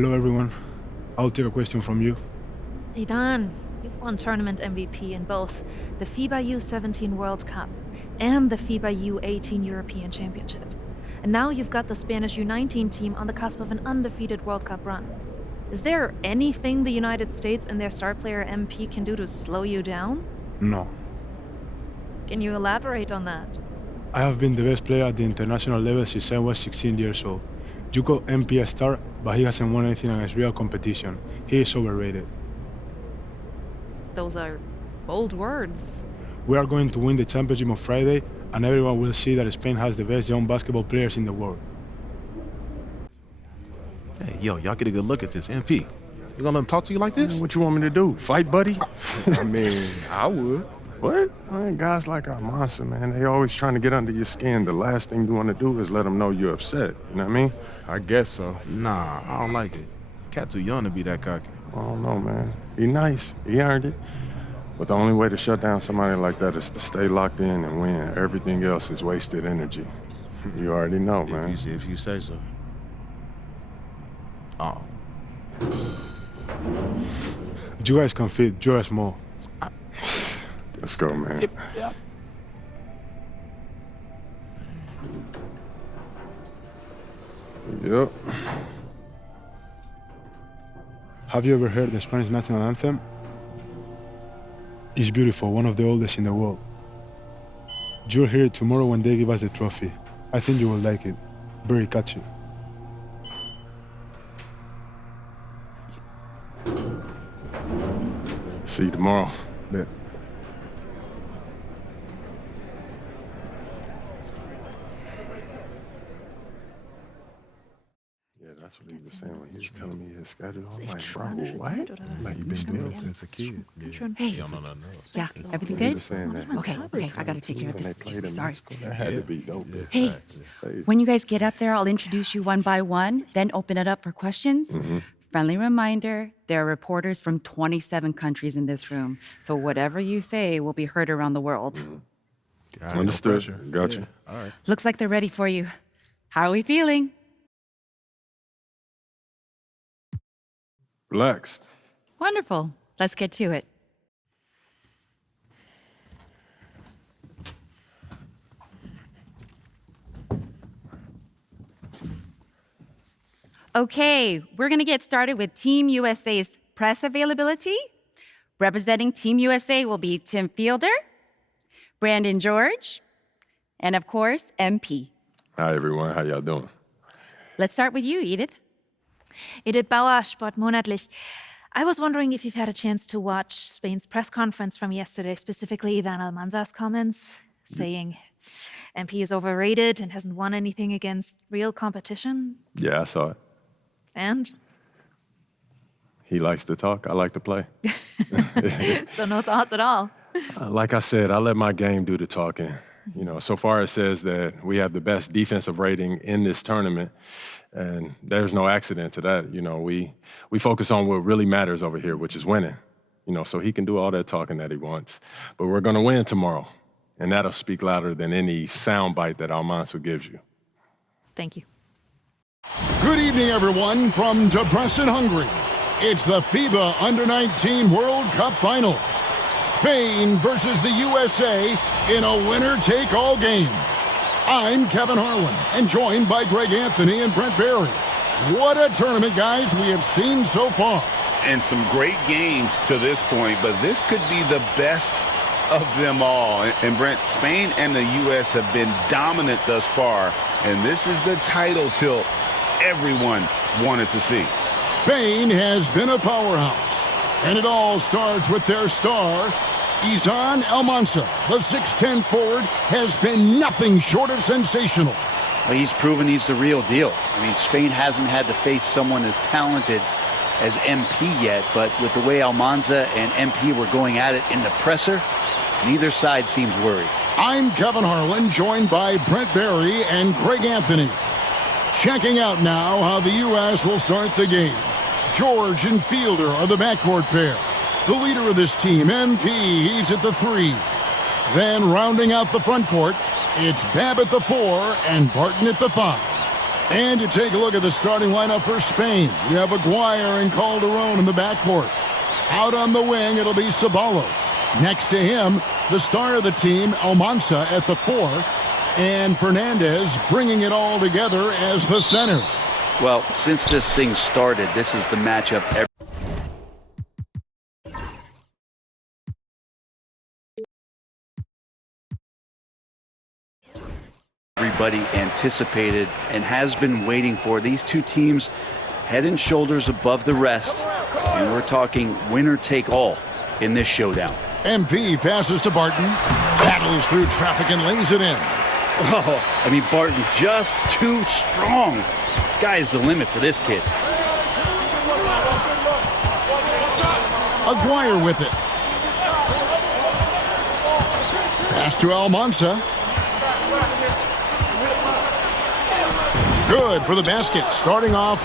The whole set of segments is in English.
Hello, everyone. I'll take a question from you. Idan, you've won tournament MVP in both the FIBA U17 World Cup and the FIBA U18 European Championship. And now you've got the Spanish U19 team on the cusp of an undefeated World Cup run. Is there anything the United States and their star player MP can do to slow you down? No. Can you elaborate on that? I have been the best player at the international level since I was 16 years old. You call MP a star, but he hasn't won anything against real competition. He is overrated. Those are bold words. We are going to win the championship on Friday, and everyone will see that Spain has the best young basketball players in the world. Hey, y'all get a good look at this. MP, you gonna let him talk to you like this? What you want me to do? Fight, buddy? I mean, I would. What? Man, guys like Almanza, man, they always trying to get under your skin. The last thing you want to do is let them know you're upset. You know what I mean? I guess so. Nah, I don't like it. Cat too young to be that cocky. I don't know, man. He nice. He earned it. But the only way to shut down somebody like that is to stay locked in and win. Everything else is wasted energy. You already know, man. If you say so. Oh. You guys can fit, you're small. Let's go, man. Yep. Yep. Have you ever heard the Spanish national anthem? It's beautiful, one of the oldest in the world. You'll hear it tomorrow when they give us the trophy. I think you will like it. Very catchy. See you tomorrow. Yeah. That's what he was saying when he was telling me his schedule. I'm like, bro, what? Like, You've been doing it since a kid. Hey, yeah, everything good? That. Okay, I gotta take care of When they this. played in Sorry. Mexico, that had to be dope. Hey, when you guys get up there, I'll introduce you one by one, then open it up for questions. Friendly reminder, there are reporters from 27 countries in this room, so whatever you say will be heard around the world. Understood. Gotcha. All right. Looks like they're ready for you. How are we feeling? Relaxed. Wonderful. Let's get to it. Okay, we're going to get started with Team USA's press availability. Representing Team USA will be Tim Fielder, Brandon George, and of course, MP. Hi, everyone. How y'all doing? Let's start with you, Edith. Edith Bauer, Sportmonatlich. I was wondering if you've had a chance to watch Spain's press conference from yesterday, specifically Idan Almanza's comments, saying MP is overrated and hasn't won anything against real competition. Yeah, I saw it. And? He likes to talk. I like to play. So no thoughts at all? Like I said, I let my game do the talking. You know, so far it says that we have the best defensive rating in this tournament, and there's no accident to that. You know, we focus on what really matters over here, which is winning. You know, so he can do all that talking that he wants. But we're going to win tomorrow, and that'll speak louder than any soundbite that Almanza gives you. Thank you. Good evening, everyone, from Debrecen, Hungary. It's the FIBA Under-19 World Cup Finals. Spain versus the USA in a winner-take-all game. I'm Kevin Harlan, and joined by Greg Anthony and Brent Barry. What a tournament, guys, we have seen so far. And some great games to this point, but this could be the best of them all. And Brent, Spain and the U.S. have been dominant thus far, and this is the title tilt everyone wanted to see. Spain has been a powerhouse, and it all starts with their star, Idan Almanza. The 6'10 forward has been nothing short of sensational. Well, he's proven he's the real deal. I mean, Spain hasn't had to face someone as talented as MP yet, but with the way Almanza and MP were going at it in the presser, neither side seems worried. I'm Kevin Harlan, joined by Brent Barry and Greg Anthony. Checking out now how the U.S. will start the game. George and Fielder are the backcourt pair. The leader of this team, MP, he's at the 3. Then rounding out the front court, it's Babb at the 4 and Barton at the 5. And to take a look at the starting lineup for Spain, you have Aguirre and Calderon in the backcourt. Out on the wing, it'll be Ceballos. Next to him, the star of the team, Almanza at the 4, and Fernandez bringing it all together as the center. Well, since this thing started, this is the matchup everybody anticipated and has been waiting for. These two teams head and shoulders above the rest, and we're talking winner take all in this showdown. MP passes to Barton, battles through traffic and lays it in. Oh, I mean, Barton just too strong. Sky is the limit for this kid. Aguirre with it. Pass to Almanza. Good for the basket, starting off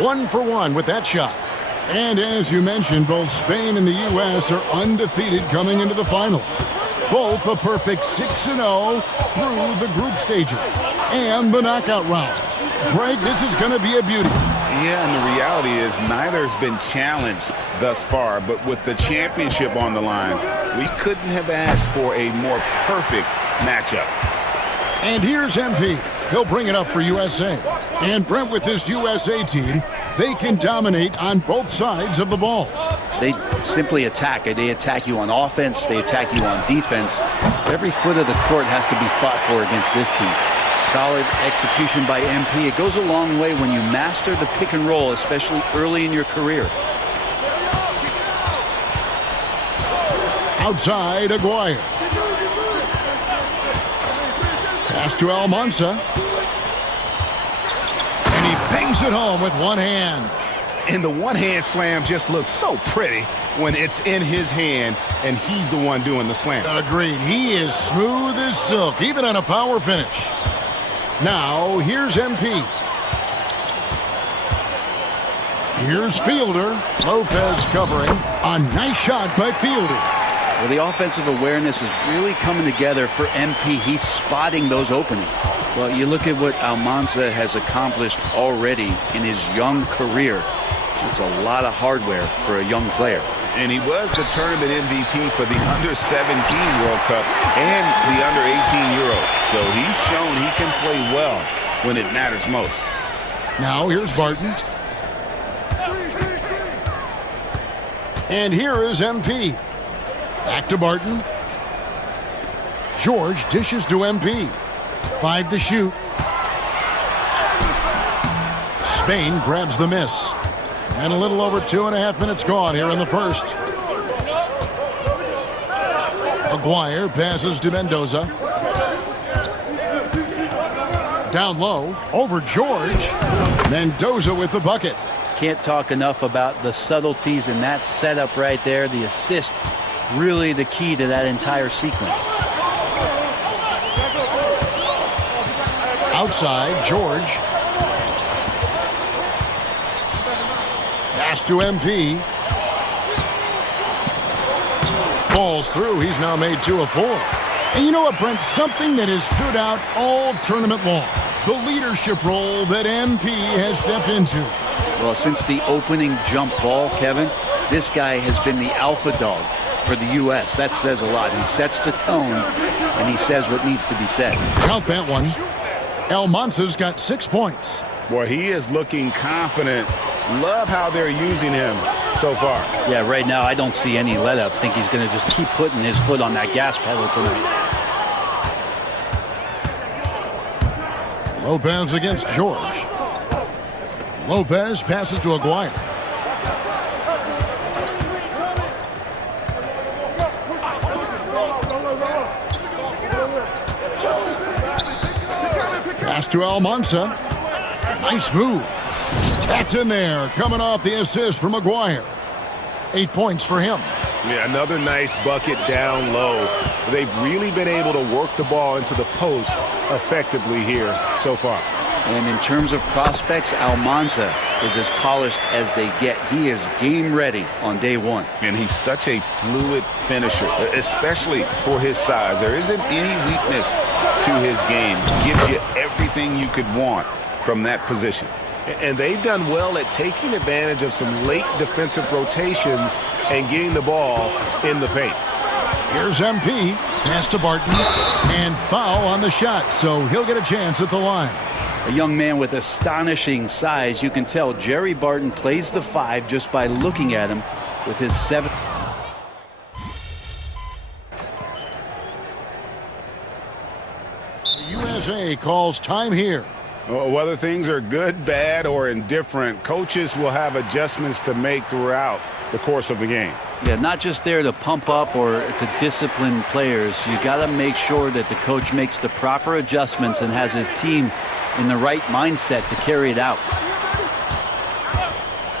1 for 1 with that shot. And as you mentioned, both Spain and the U.S. are undefeated coming into the finals. Both a perfect 6-0 through the group stages and the knockout rounds. Greg, this is going to be a beauty. Yeah, and the reality is neither has been challenged thus far, but with the championship on the line, we couldn't have asked for a more perfect matchup. And here's MP. He'll bring it up for USA. And Brent, with this USA team, they can dominate on both sides of the ball. They simply attack. They attack you on offense. They attack you on defense. Every foot of the court has to be fought for against this team. Solid execution by MP. It goes a long way when you master the pick and roll, especially early in your career. Outside, Aguirre. Pass to Almanza. And he bangs it home with one hand. And the one-hand slam just looks so pretty when it's in his hand and he's the one doing the slam. Agreed. He is smooth as silk, even on a power finish. Now, here's MP. Here's Fielder. Lopez covering. A nice shot by Fielder. Well, the offensive awareness is really coming together for MP. He's spotting those openings. Well, you look at what Almanza has accomplished already in his young career. It's a lot of hardware for a young player. And he was the tournament MVP for the Under-17 World Cup and the Under-18 Euro. So he's shown he can play well when it matters most. Now here's Barton. And here is MP. Back to Barton. George dishes to MP. 5 to shoot. Spain grabs the miss. And a little over 2.5 minutes gone here in the first. Aguirre passes to Mendoza. Down low, over George. Mendoza with the bucket. Can't talk enough about the subtleties in that setup right there. The assist, really the key to that entire sequence. Outside, George. Pass to MP. Falls through. He's now made 2 of 4. And you know what, Brent? Something that has stood out all tournament long. The leadership role that MP has stepped into. Well, since the opening jump ball, Kevin, this guy has been the alpha dog for the U.S. That says a lot. He sets the tone, and he says what needs to be said. Count that one. Almanza's got 6 points. Boy, he is looking confident. Love how they're using him so far. Yeah, right now I don't see any let up. Think he's going to just keep putting his foot on that gas pedal tonight. Lopez against George. Lopez passes to Aguirre. Pass to Almanza. Nice move. That's in there, coming off the assist from Aguirre. 8 points for him. Yeah, another nice bucket down low. They've really been able to work the ball into the post effectively here so far. And in terms of prospects, Almanza is as polished as they get. He is game ready on day one. And he's such a fluid finisher, especially for his size. There isn't any weakness to his game. Gives you everything you could want from that position. And they've done well at taking advantage of some late defensive rotations and getting the ball in the paint. Here's MP, pass to Barton, and foul on the shot, so he'll get a chance at the line. A young man with astonishing size. You can tell Jerry Barton plays the 5 just by looking at him with his 7. The USA calls time here. Whether things are good, bad, or indifferent, coaches will have adjustments to make throughout the course of the game. Yeah, not just there to pump up or to discipline players. You got to make sure that the coach makes the proper adjustments and has his team in the right mindset to carry it out.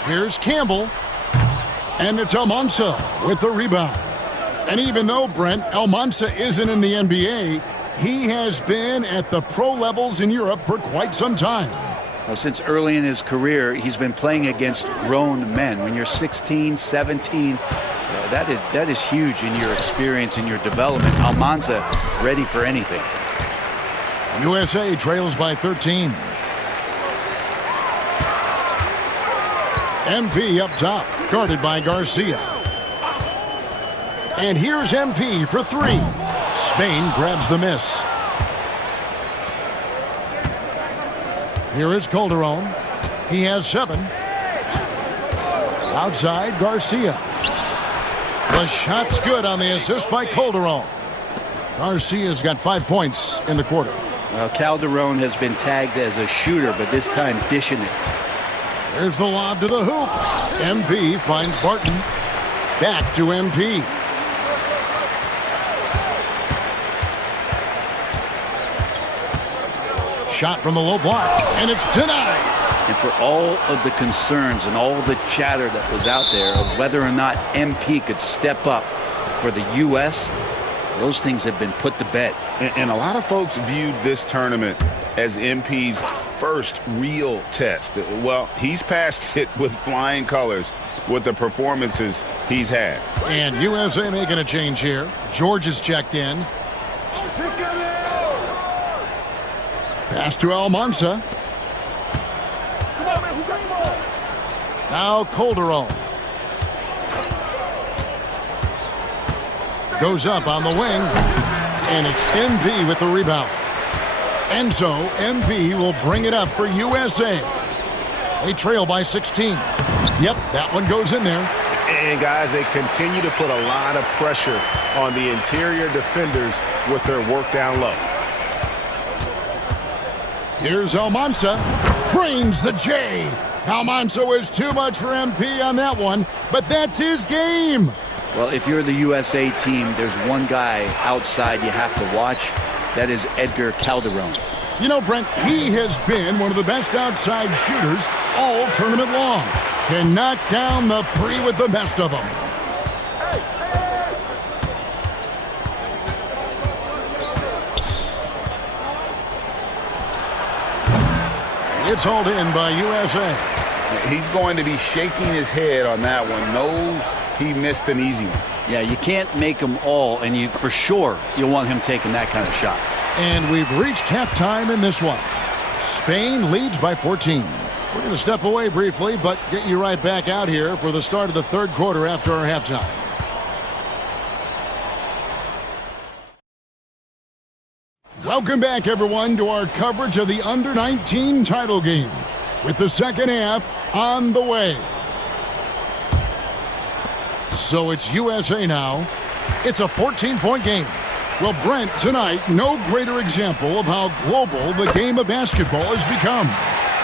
Here's Campbell, and it's Almansa with the rebound. And even though, Brent, Almansa isn't in the NBA, he has been at the pro levels in Europe for quite some time. Well, since early in his career, he's been playing against grown men. When you're 16, 17, that is huge in your experience and your development. Almanza ready for anything. USA trails by 13. MP up top, guarded by Garcia. And here's MP for 3. Spain grabs the miss. Here is Calderon. He has 7. Outside, Garcia. The shot's good on the assist by Calderon. Garcia's got 5 points in the quarter. Well, Calderon has been tagged as a shooter, but this time dishing it. There's the lob to the hoop. MP finds Barton. Back to MP. Shot from the low block, and it's denied. And for all of the concerns and all the chatter that was out there of whether or not MP could step up for the U.S., those things have been put to bed. And a lot of folks viewed this tournament as MP's first real test. Well, he's passed it with flying colors with the performances he's had. And USA making a change here. George is checked in. Pass to Almansa. Now Calderon. Goes up on the wing. And it's MP with the rebound. And so MP will bring it up for USA. They trail by 16. Yep, that one goes in there. And guys, they continue to put a lot of pressure on the interior defenders with their work down low. Here's Almansa. Cranes the J. Almansa was too much for MP on that one, but that's his game. Well, if you're the USA team, there's one guy outside you have to watch. That is Edgar Calderon. You know, Brent, he has been one of the best outside shooters all tournament long. Can knock down the 3 with the best of them. It's hauled in by USA. He's going to be shaking his head on that one. Knows he missed an easy one. Yeah, you can't make them all, and you for sure you'll want him taking that kind of shot. And we've reached halftime in this one. Spain leads by 14. We're going to step away briefly, but get you right back out here for the start of the third quarter after our halftime. Welcome back, everyone, to our coverage of the Under-19 title game, with the second half on the way. So it's USA now. It's a 14-point game. Well, Brent, tonight, no greater example of how global the game of basketball has become.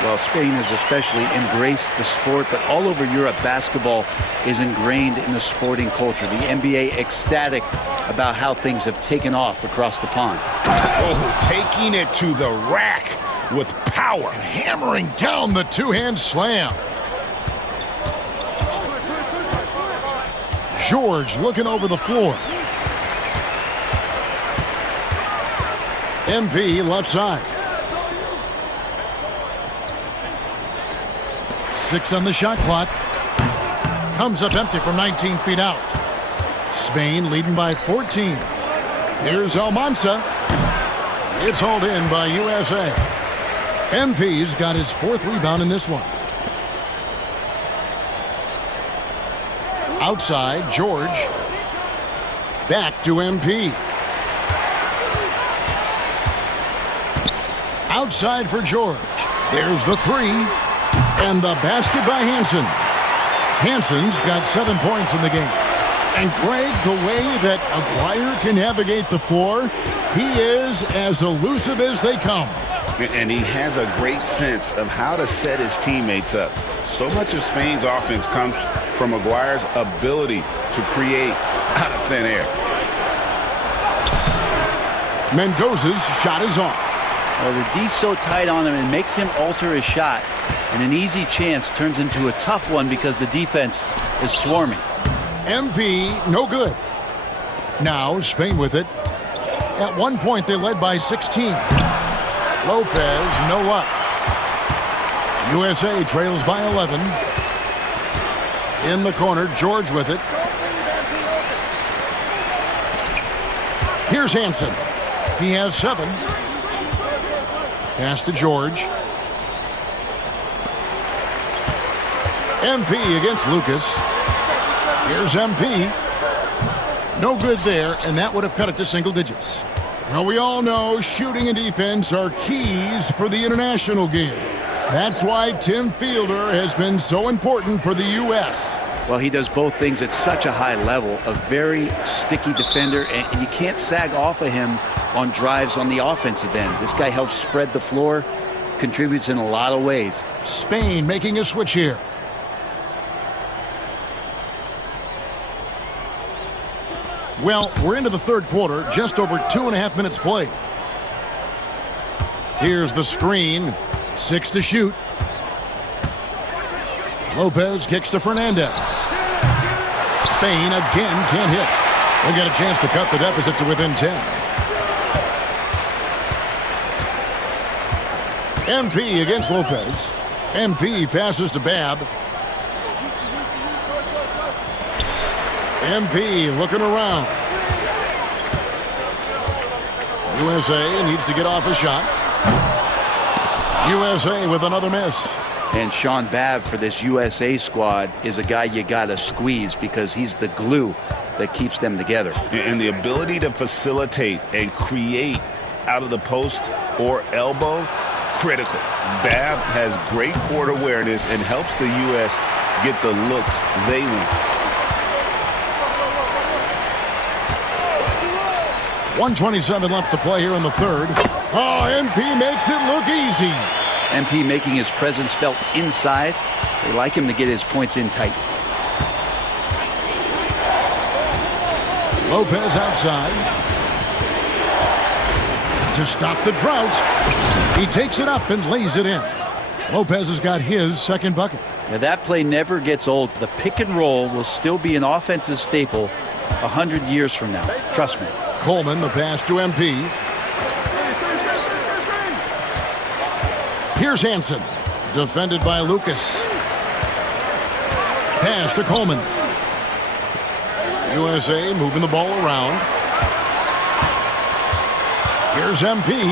Well, Spain has especially embraced the sport, but all over Europe, basketball is ingrained in the sporting culture. The NBA ecstatic about how things have taken off across the pond. Oh, taking it to the rack with power. And hammering down the two-hand slam. George looking over the floor. MP left side. 6 on the shot clock. Comes up empty from 19 feet out. Spain leading by 14. Here's Almansa. It's hauled in by USA. MP's got his 4th rebound in this one. Outside, George. Back to MP. Outside for George. There's the 3. And the basket by Hansen. Hansen's got 7 points in the game. And Greg, the way that Aguirre can navigate the floor, he is as elusive as they come. And he has a great sense of how to set his teammates up. So much of Spain's offense comes from Aguirre's ability to create out of thin air. Mendoza's shot is off. Well, the D's so tight on him, it makes him alter his shot. And an easy chance turns into a tough one because the defense is swarming. MP, no good. Now Spain with it. At one point, they led by 16. Lopez, no luck. USA trails by 11. In the corner, George with it. Here's Hansen. He has 7. Pass to George. MP against Lucas. Here's MP. No good there, and that would have cut it to single digits. Well, we all know shooting and defense are keys for the international game. That's why Tim Fielder has been so important for the U.S. Well, he does both things at such a high level. A very sticky defender, and you can't sag off of him on drives on the offensive end. This guy helps spread the floor, contributes in a lot of ways. Spain making a switch here. Well, we're into the third quarter, just over 2.5 minutes played. Here's the screen, 6 to shoot. Lopez kicks to Fernandez. Spain again can't hit. They get a chance to cut the deficit to within 10. MP against Lopez. MP passes to Babb. MP looking around. USA needs to get off a shot. USA with another miss. And Sean Babb for this USA squad is a guy you got to squeeze because he's the glue that keeps them together. And the ability to facilitate and create out of the post or elbow, critical. Babb has great court awareness and helps the U.S. get the looks they want. 1:27 left to play here in the third. Oh, MP makes it look easy. MP making his presence felt inside. They like him to get his points in tight. Lopez outside. To stop the drought. He takes it up and lays it in. Lopez has got his second bucket. Now that play never gets old. The pick and roll will still be an offensive staple 100 years from now. Trust me. Coleman, the pass to MP. Here's Hansen, defended by Lucas. Pass to Coleman. USA moving the ball around. Here's MP.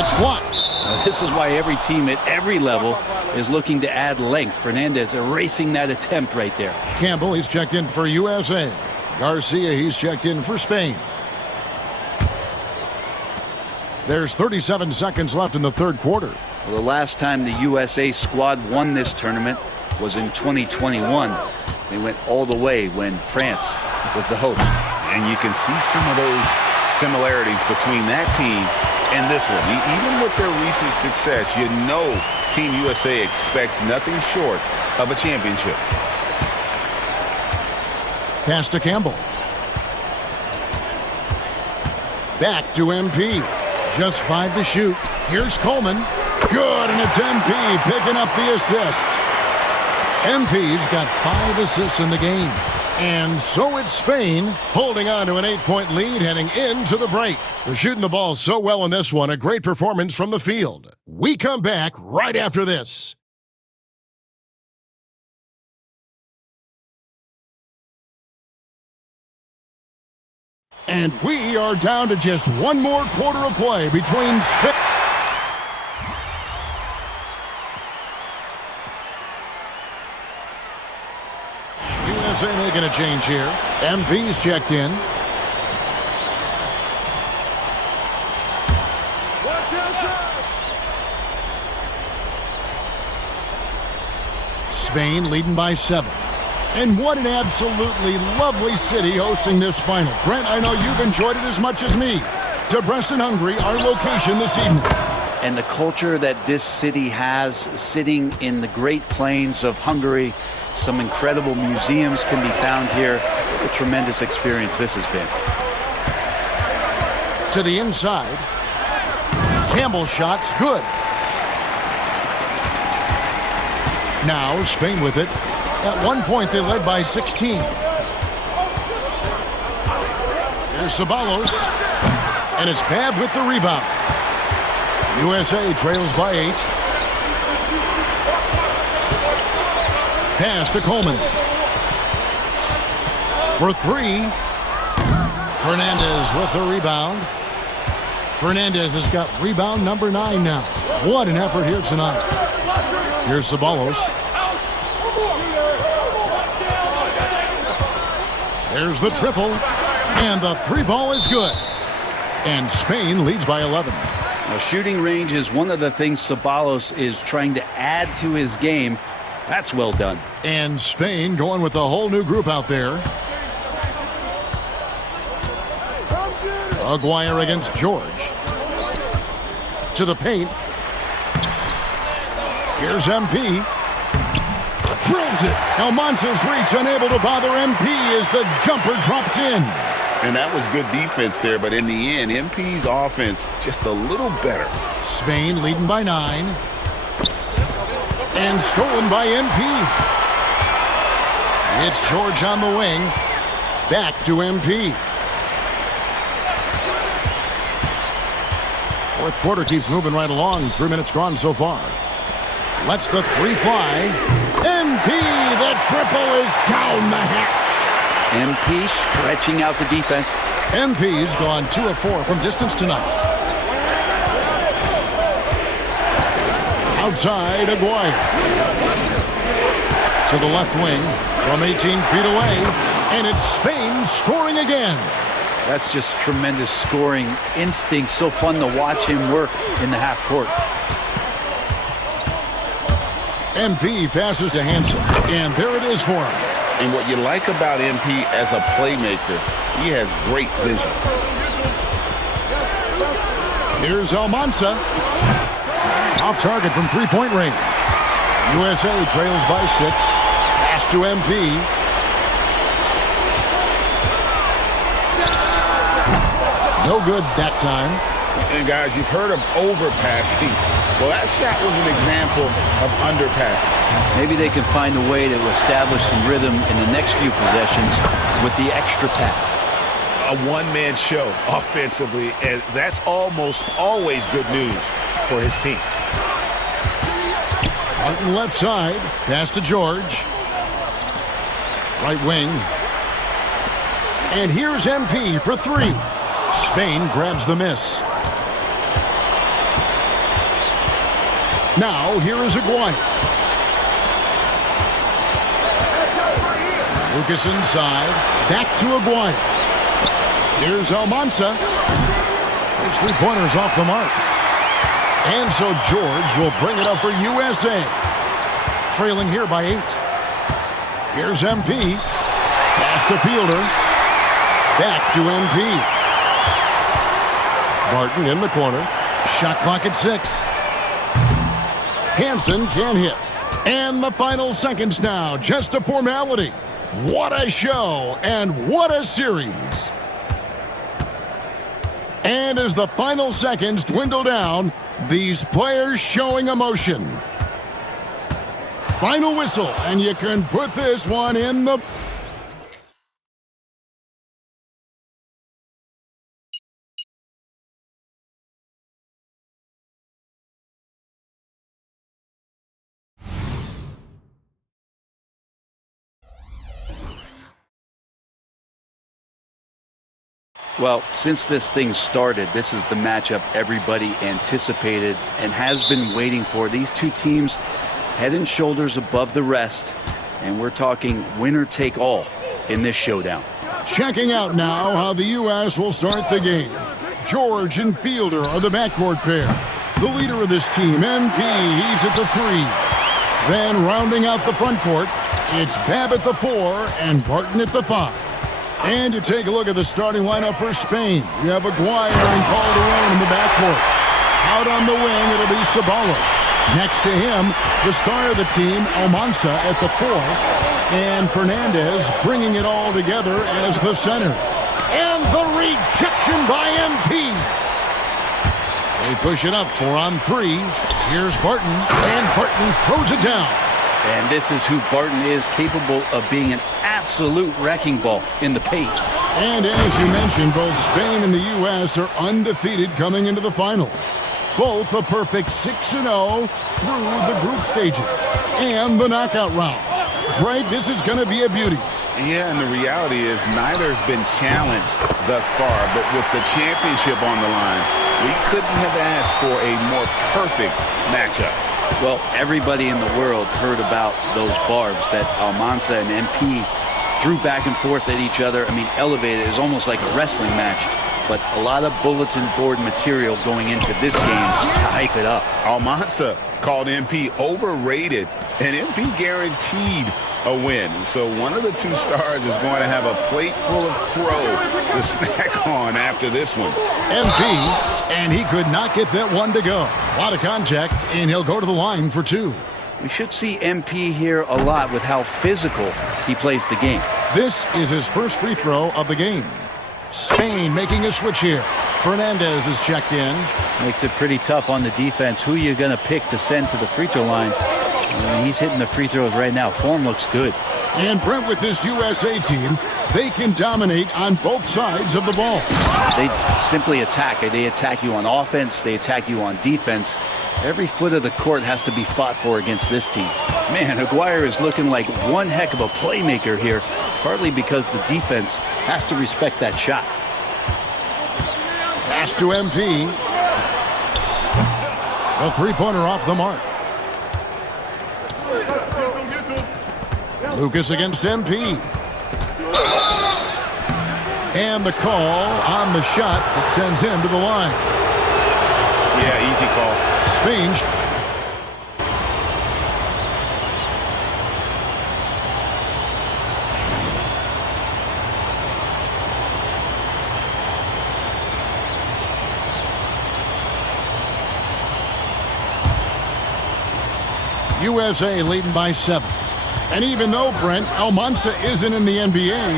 It's blocked. Now, this is why every team at every level is looking to add length. Fernandez erasing that attempt right there. Campbell, he's checked in for USA. Garcia, he's checked in for Spain. There's 37 seconds left in the third quarter. Well, the last time the USA squad won this tournament was in 2021. They went all the way when France was the host. And you can see some of those similarities between that team and this one. Even with their recent success, you know Team USA expects nothing short of a championship. Pass to Campbell. Back to MP. Just 5 to shoot. Here's Coleman. Good, and it's MP picking up the assist. MP's got 5 assists in the game. And so it's Spain holding on to an 8-point lead heading into the break. They're shooting the ball so well in this one. A great performance from the field. We come back right after this. And we are down to just one more quarter of play between Spain. USA making a change here. MP's checked in. Spain leading by 7. And what an absolutely lovely city hosting this final. Brent, I know you've enjoyed it as much as me. Debrecen, Hungary, our location this evening. And the culture that this city has, sitting in the Great Plains of Hungary, some incredible museums can be found here. What a tremendous experience this has been. To the inside. Campbell's shot's good. Now Spain with it. At one point, they led by 16. Here's Ceballos. And it's bad with the rebound. USA trails by 8. Pass to Coleman. For 3. Fernandez with the rebound. Fernandez has got rebound number 9 now. What an effort here tonight. Here's Ceballos. There's the triple, and the 3-ball is good. And Spain leads by 11. Now, shooting range is one of the things Ceballos is trying to add to his game. That's well done. And Spain going with a whole new group out there. Aguirre against George. To the paint. Here's MP. Drills it. Almanza's reach unable to bother MP as the jumper drops in. And that was good defense there, but in the end, MP's offense just a little better. Spain leading by 9. And stolen by MP. It's George on the wing. Back to MP. Fourth quarter keeps moving right along. 3 minutes gone so far. Lets the 3 fly. MP, the triple is down the hatch. MP stretching out the defense. MP's gone 2 of 4 from distance tonight. Outside, Aguirre. To the left wing from 18 feet away. And it's Spain scoring again. That's just tremendous scoring instinct. So fun to watch him work in the half court. MP passes to Hansen, and there it is for him. And what you like about MP as a playmaker, he has great vision. Here's Almanza. Off target from 3-point range. USA trails by 6. Pass to MP. No good that time. And guys, you've heard of overpassing. Well, that shot was an example of underpassing. Maybe they can find a way to establish some rhythm in the next few possessions with the extra pass. A one-man show offensively, and that's almost always good news for his team. Martin left side. Pass to George. Right wing. And here's MP for 3. Spain grabs the miss. Now, here is Aguirre. Lucas inside. Back to Aguirre. Here's Almanza. His 3-pointers off the mark. And so George will bring it up for USA. Trailing here by 8. Here's MP. Pass to Fielder. Back to MP. Barton in the corner. Shot clock at 6. Hansen can hit. And the final seconds now, just a formality. What a show and what a series. And as the final seconds dwindle down, these players showing emotion. Final whistle, and you can put this one in the... Well, since this thing started, this is the matchup everybody anticipated and has been waiting for. These two teams head and shoulders above the rest. And we're talking winner take all in this showdown. Checking out now how the U.S. will start the game. George and Fielder are the backcourt pair. The leader of this team, MP, he's at the 3. Then rounding out the front court, it's Babb at the 4 and Barton at the 5. And to take a look at the starting lineup for Spain, you have Aguirre and Calderon in the backcourt. Out on the wing, it'll be Ceballos. Next to him, the star of the team, Almanza at the 4. And Fernandez bringing it all together as the center. And the rejection by MP. They push it up 4 on 3. Here's Barton, and Barton throws it down. And this is who Barton is, capable of being an absolute wrecking ball in the paint. And as you mentioned, both Spain and the U.S. are undefeated coming into the finals. Both a perfect 6-0 through the group stages and the knockout rounds. Greg, this is going to be a beauty. Yeah, and the reality is neither's been challenged thus far, but with the championship on the line, we couldn't have asked for a more perfect matchup. Well, everybody in the world heard about those barbs that Almanza and MP threw back and forth at each other. I mean, elevated is almost like a wrestling match, but a lot of bulletin board material going into this game to hype it up. Almanza called MP overrated, and MP guaranteed a win. So one of the two stars is going to have a plate full of crow to snack on after this one. MP, and he could not get that one to go. A lot of contact, and he'll go to the line for 2. We should see MP here a lot with how physical he plays the game. This is his first free throw of the game. Spain making a switch here. Fernandez is checked in. Makes it pretty tough on the defense. Who are you going to pick to send to the free throw line? I mean, he's hitting the free throws right now. Form looks good. And Brent, with this USA team, they can dominate on both sides of the ball. They simply attack. They attack you on offense. They attack you on defense. Every foot of the court has to be fought for against this team. Man, Aguirre is looking like one heck of a playmaker here, partly because the defense has to respect that shot. Pass to MP. A three-pointer off the mark. Lucas against MP. And the call on the shot that sends him to the line. Yeah, easy call. Spain. USA leading by 7. And even though, Brent, Almanza isn't in the NBA,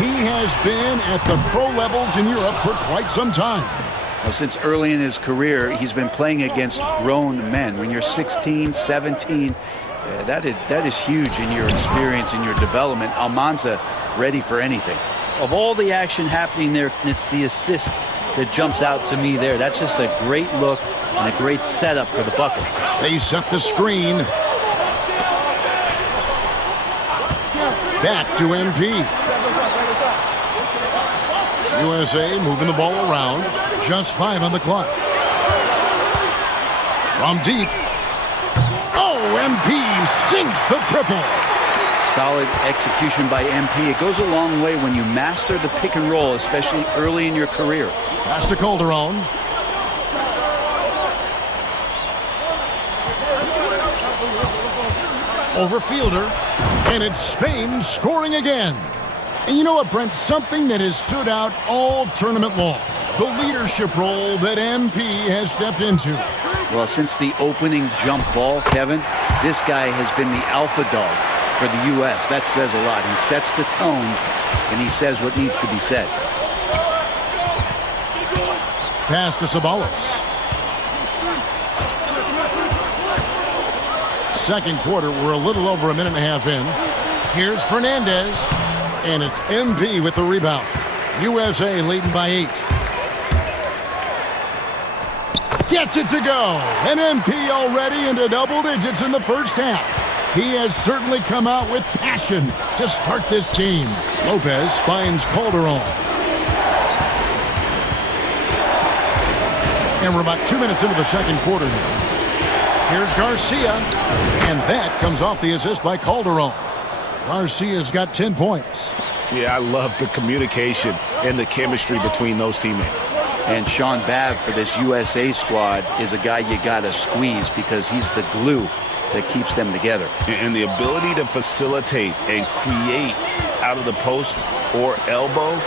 he has been at the pro levels in Europe for quite some time. Well, since early in his career, he's been playing against grown men. When you're 16, 17, that is huge in your experience, in your development. Almanza ready for anything. Of all the action happening there, it's the assist that jumps out to me there. That's just a great look and a great setup for the bucket. They set the screen. Back to MP. USA moving the ball around. Just 5 on the clock. From deep. Oh, MP sinks the triple. Solid execution by MP. It goes a long way when you master the pick and roll, especially early in your career. Pass to Calderon. Over Fielder. And it's Spain scoring again. And you know what, Brent? Something that has stood out all tournament long. The leadership role that MP has stepped into. Well, since the opening jump ball, Kevin, this guy has been the alpha dog for the U.S. That says a lot. He sets the tone, and he says what needs to be said. Pass to Ceballos. Second quarter, we're a little over a minute and a half in. Here's Fernandez, and it's MP with the rebound. USA leading by 8. Gets it to go, and MP already into double digits in the first half. He has certainly come out with passion to start this game. Lopez finds Calderon. And we're about 2 minutes into the second quarter now. Here's Garcia, and that comes off the assist by Calderon. Garcia's got 10 points. Yeah, I love the communication and the chemistry between those teammates. And Sean Babb for this USA squad is a guy you got to squeeze because he's the glue that keeps them together. And the ability to facilitate and create out of the post or elbow,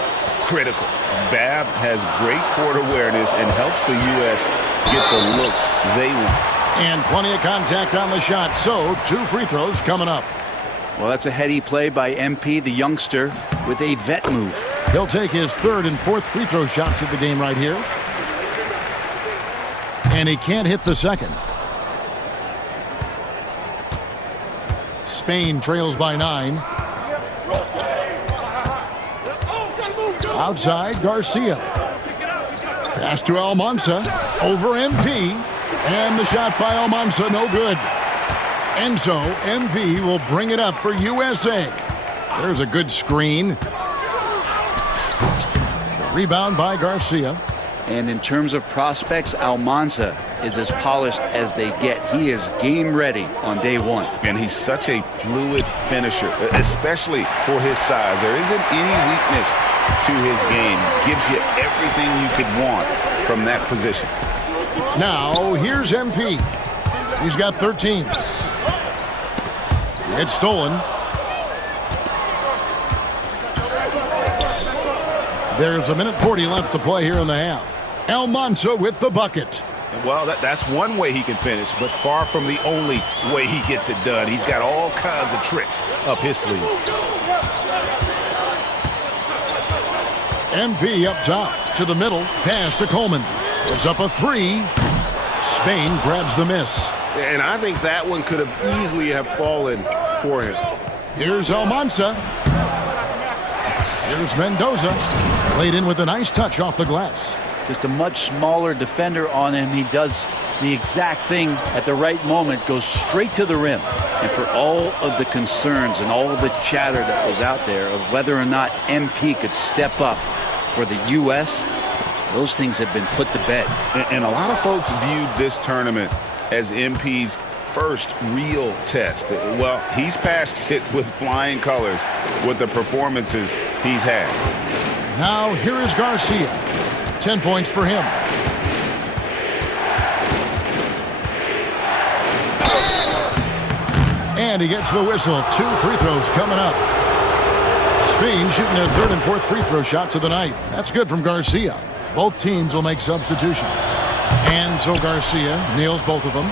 critical. Babb has great court awareness and helps the U.S. get the looks they want. And plenty of contact on the shot, so 2 free throws coming up. Well, that's a heady play by MP, the youngster, with a vet move. He'll take his 3rd and 4th free throw shots at the game right here. And he can't hit the 2nd. Spain trails by 9. Outside, Garcia. Pass to Almanza. Over MP. And the shot by Almanza, no good. And so MP will bring it up for USA. There's a good screen. The rebound by Garcia. And in terms of prospects, Almanza is as polished as they get. He is game ready on day 1. And he's such a fluid finisher, especially for his size. There isn't any weakness to his game. Gives you everything you could want from that position. Now, here's MP. He's got 13. It's stolen. There's 1:40 left to play here in the half. Almanza with the bucket. Well, that's one way he can finish, but far from the only way he gets it done. He's got all kinds of tricks up his sleeve. MP up top to the middle. Pass to Coleman. It's up a 3. Spain grabs the miss. And I think that one could have easily have fallen for him. Here's Almanza. Here's Mendoza. Played in with a nice touch off the glass. Just a much smaller defender on him. He does the exact thing at the right moment, goes straight to the rim. And for all of the concerns and all of the chatter that was out there of whether or not MP could step up for the U.S., those things have been put to bed. And a lot of folks viewed this tournament as MP's first real test. Well, he's passed it with flying colors with the performances he's had. Now here is Garcia. 10 points for him. And he gets the whistle. 2 free throws coming up. Spain shooting their 3rd and 4th free throw shots of the night. That's good from Garcia. Both teams will make substitutions. And so Garcia nails both of them.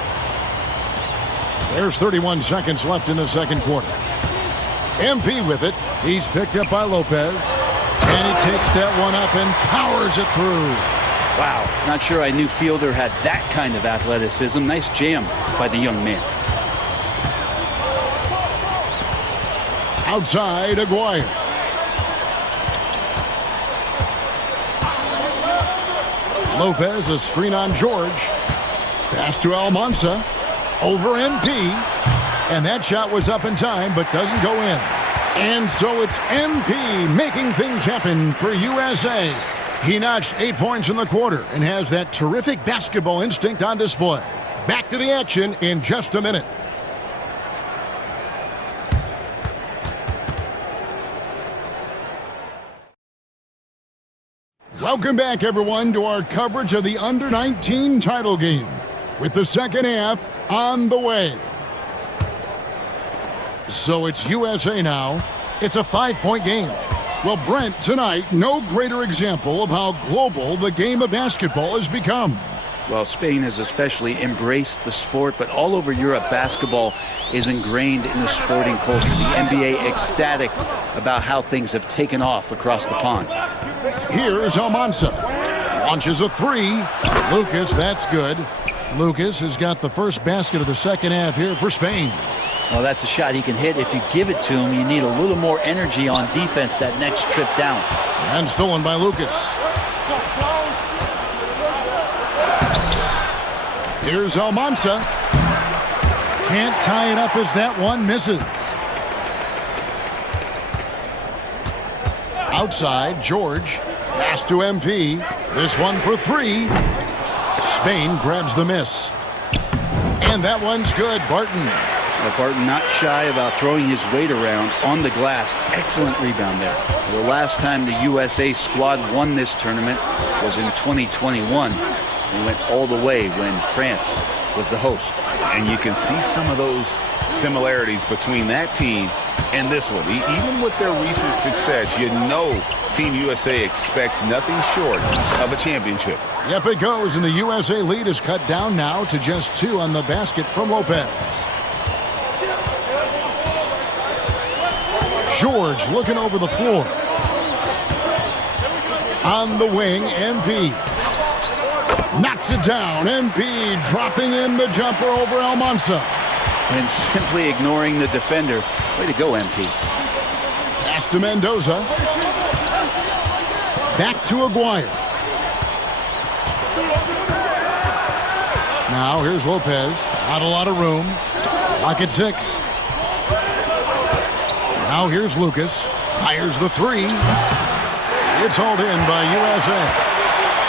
There's 31 seconds left in the 2nd quarter. MP with it. He's picked up by Lopez. And he takes that one up and powers it through. Wow, not sure I knew Fielder had that kind of athleticism. Nice jam by the young man. Outside, Aguirre. Lopez, a screen on George. Pass to Almanza. Over MP. And that shot was up in time, but doesn't go in. And so it's MP making things happen for USA. He notched 8 points in the quarter and has that terrific basketball instinct on display. Back to the action in just a minute. Welcome back, everyone, to our coverage of the Under-19 title game, with the second half on the way. So it's USA now. It's a 5-point game. Well, Brent, tonight, no greater example of how global the game of basketball has become. Well, Spain has especially embraced the sport, but all over Europe, basketball is ingrained in the sporting culture. The NBA ecstatic about how things have taken off across the pond. Here's Almanza. Launches a 3. Lucas, that's good. Lucas has got the first basket of the second half here for Spain. Well, that's a shot he can hit. If you give it to him, you need a little more energy on defense that next trip down. And stolen by Lucas. Here's Almanza. Can't tie it up as that one misses. Outside, George. Pass to MP. This one for 3. Spain grabs the miss. And that one's good. Barton. Barton not shy about throwing his weight around on the glass. Excellent rebound there. The last time the USA squad won this tournament was in 2021. They went all the way when France was the host. And you can see some of those similarities between that team and this one. Even with their recent success, you know Team USA expects nothing short of a championship. Yep, it goes, and the USA lead is cut down now to just 2 on the basket from Lopez. George looking over the floor. On the wing, MP. Knocks it down. MP dropping in the jumper over Almanza. And simply ignoring the defender. Way to go, MP. Pass to Mendoza. Back to Aguirre. Now here's Lopez. Not a lot of room. Lock at 6. Now here's Lucas. Fires the 3. It's hauled in by USA.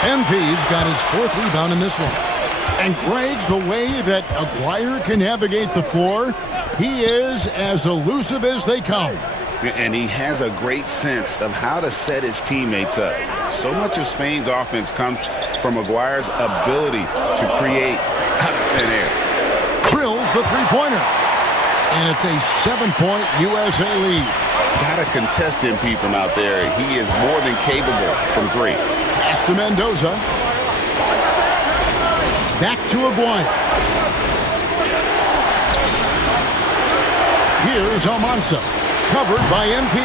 MP's got his 4th rebound in this one. And Greg, the way that Aguirre can navigate the floor, he is as elusive as they come. And he has a great sense of how to set his teammates up. So much of Spain's offense comes from Aguirre's ability to create out of thin air. Drills the three-pointer. And it's a 7-point USA lead. Gotta contest MP from out there. He is more than capable from 3. Pass to Mendoza. Back to Aguirre. Here's Almanza. Covered by MP.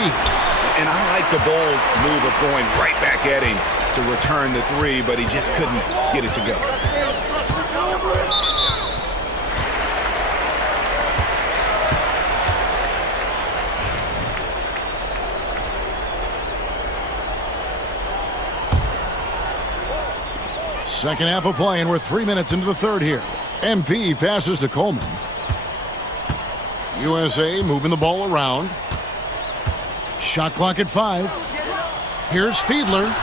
And I like the bold move of going right back at him to return the 3, but he just couldn't get it to go. Second half of play, and we're 3 minutes into the third here. MP passes to Coleman. USA moving the ball around. Shot clock at 5. Here's Fiedler.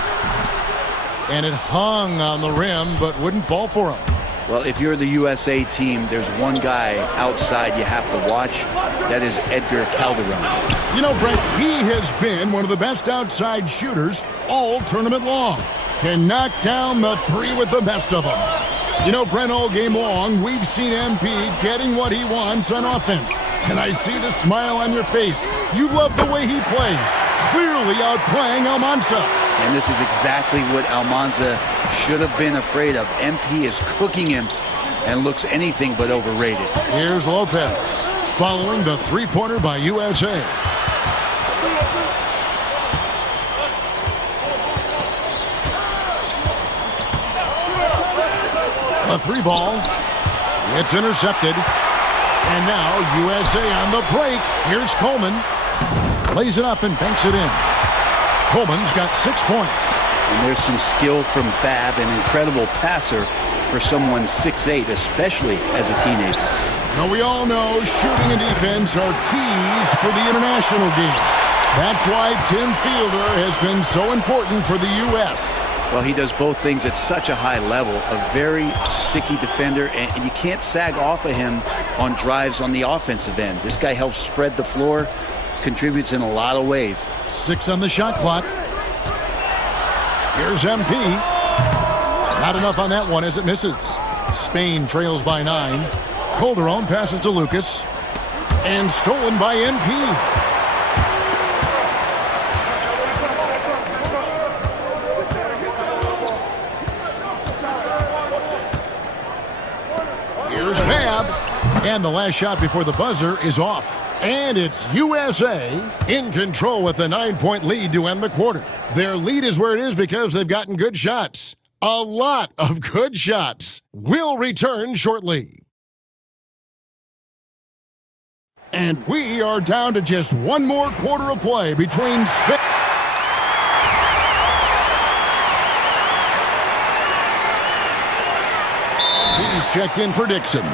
And it hung on the rim, but wouldn't fall for him. Well, if you're the USA team, there's one guy outside you have to watch. That is Edgar Calderon. You know, Brent, he has been one of the best outside shooters all tournament long. Can knock down the 3 with the best of them. You know, Brent, all game long, we've seen MP getting what he wants on offense. And I see the smile on your face. You love the way he plays. Clearly outplaying Almanza. And this is exactly what Almanza should have been afraid of. MP is cooking him and looks anything but overrated. Here's Lopez following the three-pointer by USA. A 3-ball. It's intercepted. And now USA on the break. Here's Coleman. Plays it up and banks it in. Coleman's got 6 points. And there's some skill from Fab, an incredible passer for someone 6'8", especially as a teenager. Now we all know shooting and defense are keys for the international game. That's why Tim Fielder has been so important for the U.S. Well, he does both things at such a high level. A very sticky defender, and you can't sag off of him on drives on the offensive end. This guy helps spread the floor, contributes in a lot of ways. 6 on the shot clock. Here's MP. Not enough on that one as it misses. Spain trails by 9. Calderon passes to Lucas. And stolen by MP. Here's Fab. And the last shot before the buzzer is off. And it's USA in control with a 9-point lead to end the quarter. Their lead is where it is because they've gotten good shots. A lot of good shots. We'll return shortly. And we are down to just one more quarter of play between Spain. He's checked in for Dixon.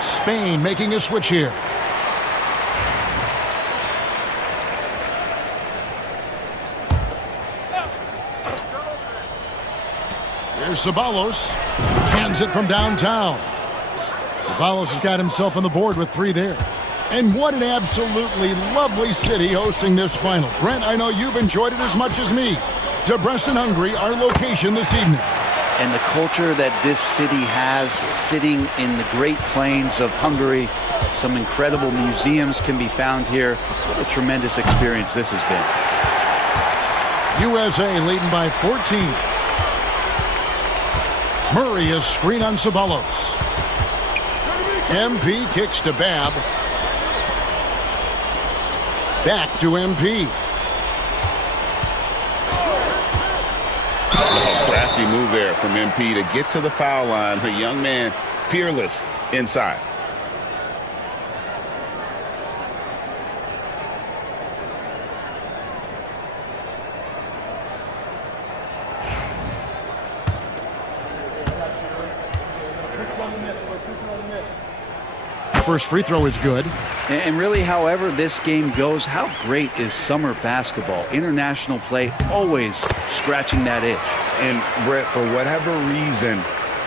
Spain making a switch here. Here's Ceballos. Cans it from downtown. Ceballos has got himself on the board with 3 there. And what an absolutely lovely city hosting this final. Brent, I know you've enjoyed it as much as me. Debrecen, Hungary, our location this evening. And the culture that this city has, sitting in the Great Plains of Hungary, some incredible museums can be found here. What a tremendous experience this has been. USA leading by 14. Murray is screen on Ceballos. MP kicks to Babb. Back to MP. Crafty move there from MP to get to the foul line. The young man, fearless inside. First free throw is good. And really, however this game goes, how great is summer basketball? International play always scratching that itch. And Brett, for whatever reason,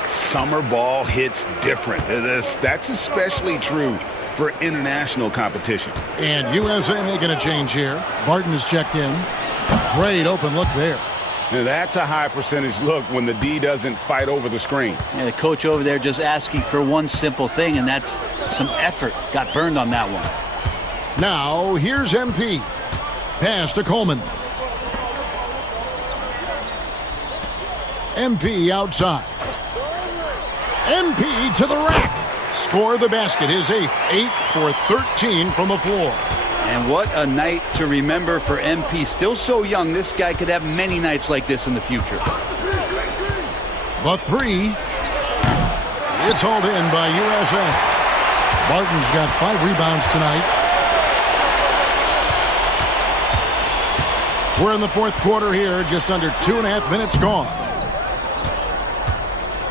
summer ball hits different. That's especially true for international competition. And USA making a change here. Barton is checked in. Great open look there. Now that's a high percentage look when the D doesn't fight over the screen. And the coach over there just asking for one simple thing, and that's some effort. Got burned on that one. Now, here's MP. Pass to Coleman. MP outside. MP to the rack. Score the basket, his 8th. 8 for 13 from the floor. And what a night to remember for MP. Still so young, this guy could have many nights like this in the future. The 3. It's hauled in by USA. Barton's got 5 rebounds tonight. We're in the 4th quarter here, just under 2.5 minutes gone.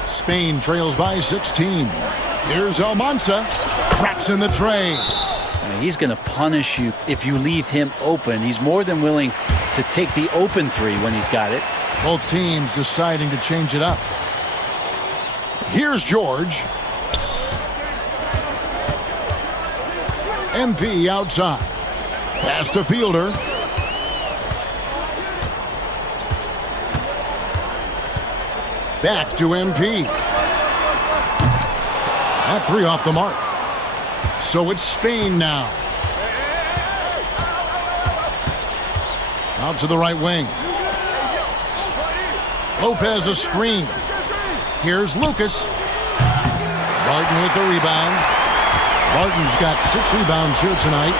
Spain trails by 16. Here's Almanza. Traps in the tray. He's going to punish you if you leave him open. He's more than willing to take the open 3 when he's got it. Both teams deciding to change it up. Here's George. MP outside. Pass to Fielder. Back to MP. That 3 off the mark. So it's Spain now. Out to the right wing. Lopez a screen. Here's Lucas. Barton with the rebound. Barton's got 6 rebounds here tonight.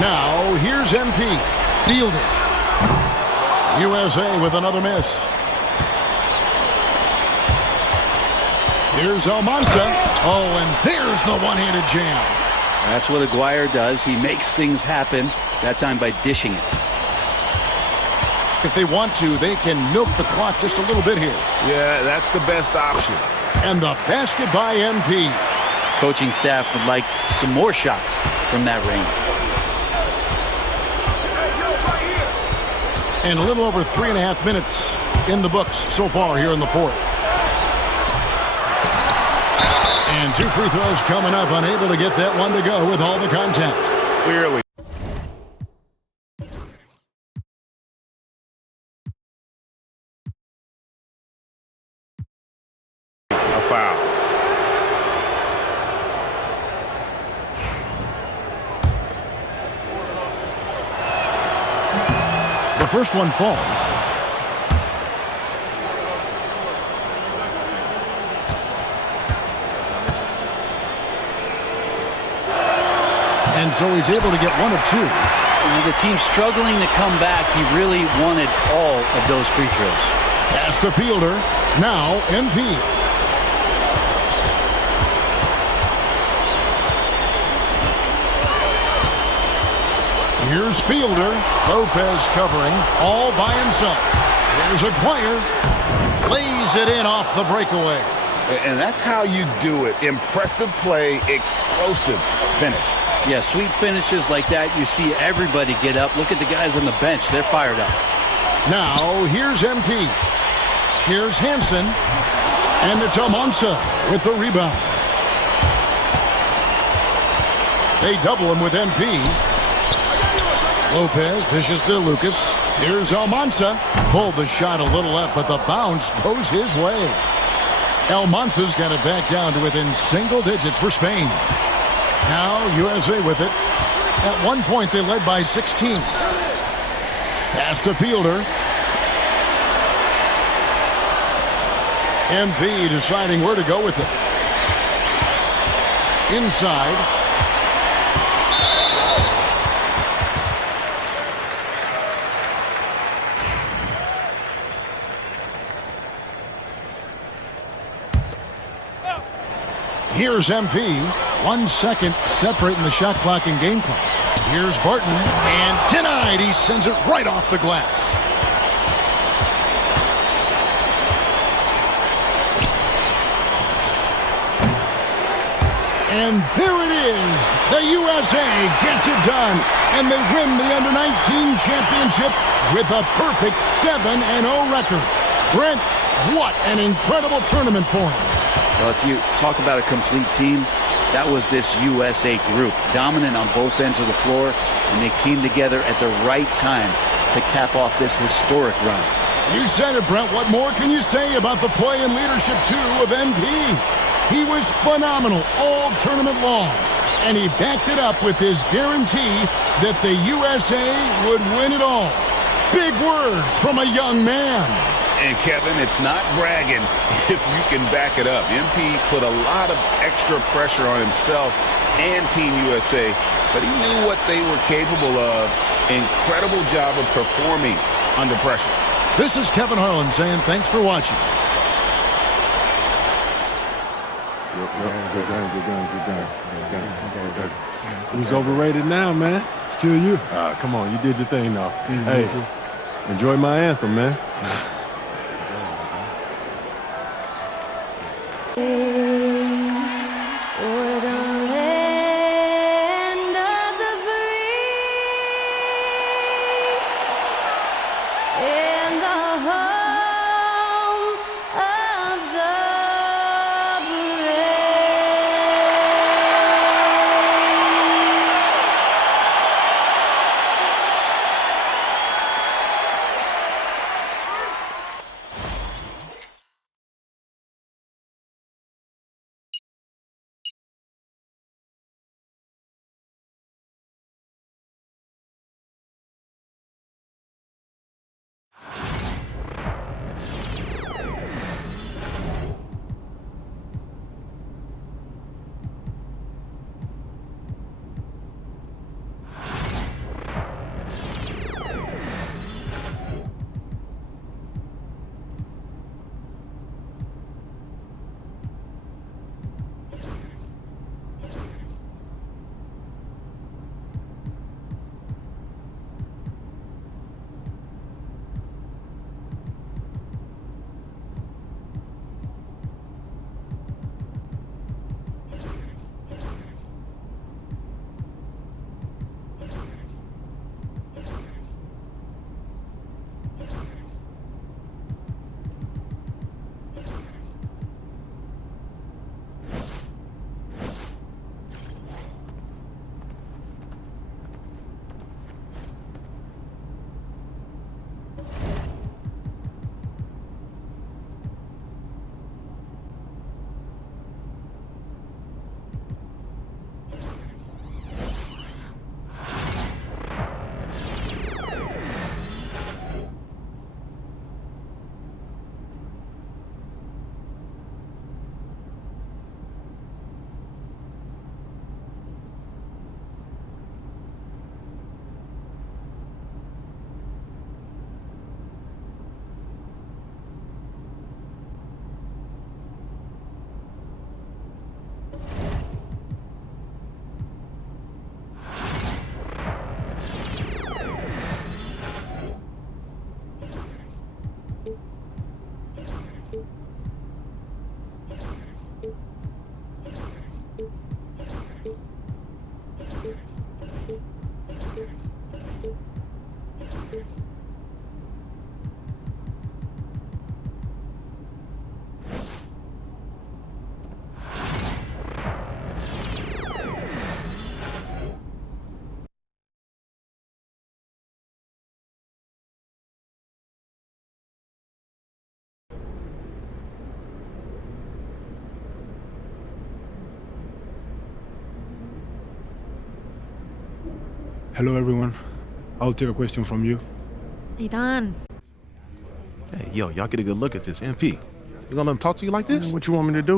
Now here's MP. Fielded. USA with another miss. Here's Almanza. Oh, and there's the one-handed jam. That's what Aguirre does. He makes things happen, that time by dishing it. If they want to, they can milk the clock just a little bit here. Yeah, that's the best option. And the basket by MP. Coaching staff would like some more shots from that range. And a little over 3.5 minutes in the books so far here in the 4th. And 2 free throws coming up, unable to get that one to go with all the contact. Clearly. A foul. The first one falls. And so he's able to get 1 of 2. The team's struggling to come back. He really wanted all of those free throws. Pass to Fielder. Now MP. Here's Fielder. Lopez covering all by himself. Here's Aguirre. Lays it in off the breakaway. And that's how you do it. Impressive play, explosive finish. Yeah, sweet finishes like that, you see everybody get up. Look at the guys on the bench. They're fired up. Now, here's MP. Here's Hansen. And it's Almanza with the rebound. They double him with MP. Lopez dishes to Lucas. Here's Almanza. Pulled the shot a little left, but the bounce goes his way. Almanza's got it back down to within single digits for Spain. Now USA with it. At one point, they led by 16. Pass to Fielder. MP deciding where to go with it. Inside. Here's MP. 1 second separating the shot clock and game clock. Here's Barton. And denied. He sends it right off the glass. And there it is. The USA gets it done. And they win the Under-19 championship with a perfect 7-0 record. Brent, what an incredible tournament for them. Well, if you talk about a complete team, that was this USA group. Dominant on both ends of the floor. And they came together at the right time to cap off this historic run. You said it, Brent. What more can you say about the play and leadership, too, of MP? He was phenomenal all tournament long, and he backed it up with his guarantee that the USA would win it all. Big words from a young man. And Kevin, it's not bragging if you can back it up. MP put a lot of extra pressure on himself and Team USA, but he knew what they were capable of. Incredible job of performing under pressure. This is Kevin Harlan saying thanks for watching. Good game. Who's overrated now, man? Still you. Come on, you did your thing now. Hey, enjoy my anthem, man. Hello, everyone. I'll take a question from you. Hey, Don. Hey, yo, y'all get a good look at this. MP, you gonna let him talk to you like this? What you want me to do?